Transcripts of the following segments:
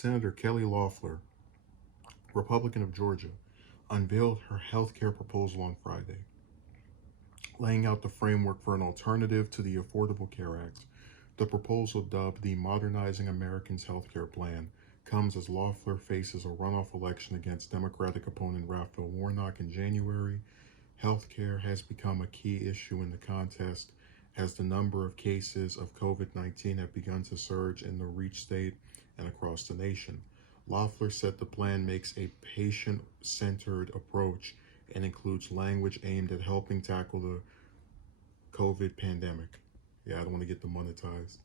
Senator Kelly Loeffler, Republican of Georgia, unveiled her health care proposal on Friday, laying out the framework for an alternative to the Affordable Care Act. The proposal, dubbed the Modernizing Americans Healthcare Plan, comes as Loeffler faces a runoff election against Democratic opponent Raphael Warnock in January. Healthcare has become a key issue in the contest as the number of cases of COVID-19 have begun to surge in the Reach state and across the nation. Loeffler said the plan makes a patient-centered approach and includes language aimed at helping tackle the COVID pandemic. Yeah, I don't want to get demonetized.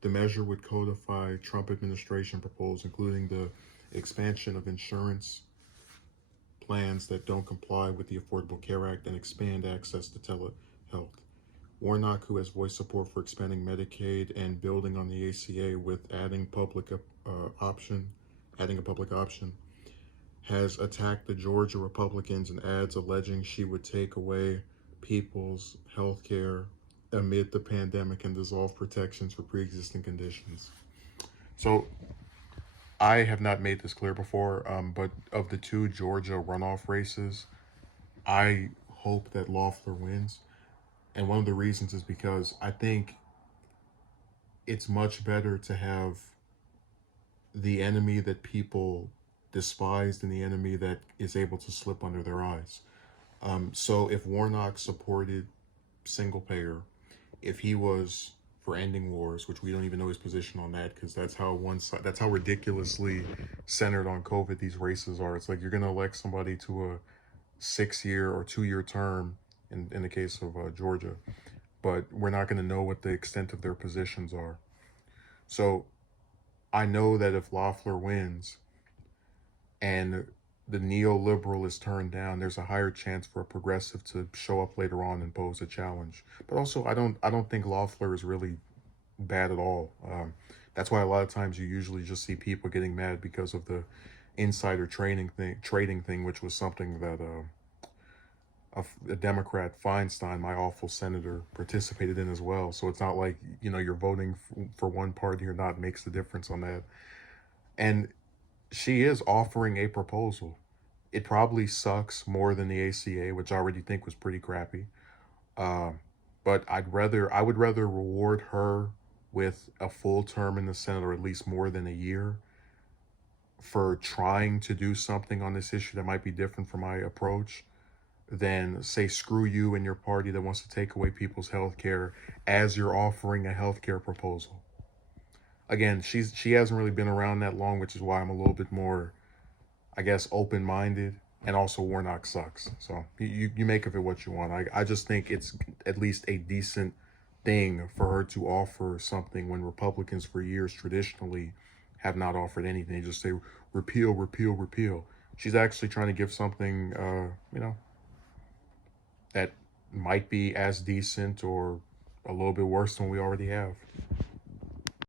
The measure would codify Trump administration proposals, including the expansion of insurance plans that don't comply with the Affordable Care Act and expand access to telehealth. Warnock, who has voiced support for expanding Medicaid and building on the ACA with adding a public option, has attacked the Georgia Republicans and adds alleging she would take away people's health care amid the pandemic and dissolve protections for pre-existing conditions. So I have not made this clear before, but of the two Georgia runoff races, I hope that Loeffler wins. And one of the reasons is because I think it's much better to have the enemy that people despise than the enemy that is able to slip under their eyes. So if Warnock supported single payer, if he was for ending wars, which we don't even know his position on that, because that's how ridiculously centered on COVID these races are. It's like you're going to elect somebody to a 6-year or 2-year term in the case of Georgia, but we're not going to know what the extent of their positions are. So I know that if Loeffler wins and the neoliberal is turned down, there's a higher chance for a progressive to show up later on and pose a challenge. But also, I don't think Loeffler is really bad at all. That's why a lot of times you usually just see people getting mad because of the insider trading thing, which was something that a Democrat, Feinstein, my awful senator, participated in as well. So it's not like, you're voting for one party or not makes the difference on that. And she is offering a proposal. It probably sucks more than the ACA, which I already think was pretty crappy. But I would rather reward her with a full term in the Senate, or at least more than a year, for trying to do something on this issue that might be different from my approach, than say screw you and your party that wants to take away people's health care as you're offering a health care proposal. Again, she hasn't really been around that long, which is why I'm a little bit more, I guess, open-minded. And also Warnock sucks. So you make of it what you want. I just think it's at least a decent thing for her to offer something when Republicans for years traditionally have not offered anything. They just say repeal, repeal, repeal. She's actually trying to give something, that might be as decent or a little bit worse than we already have.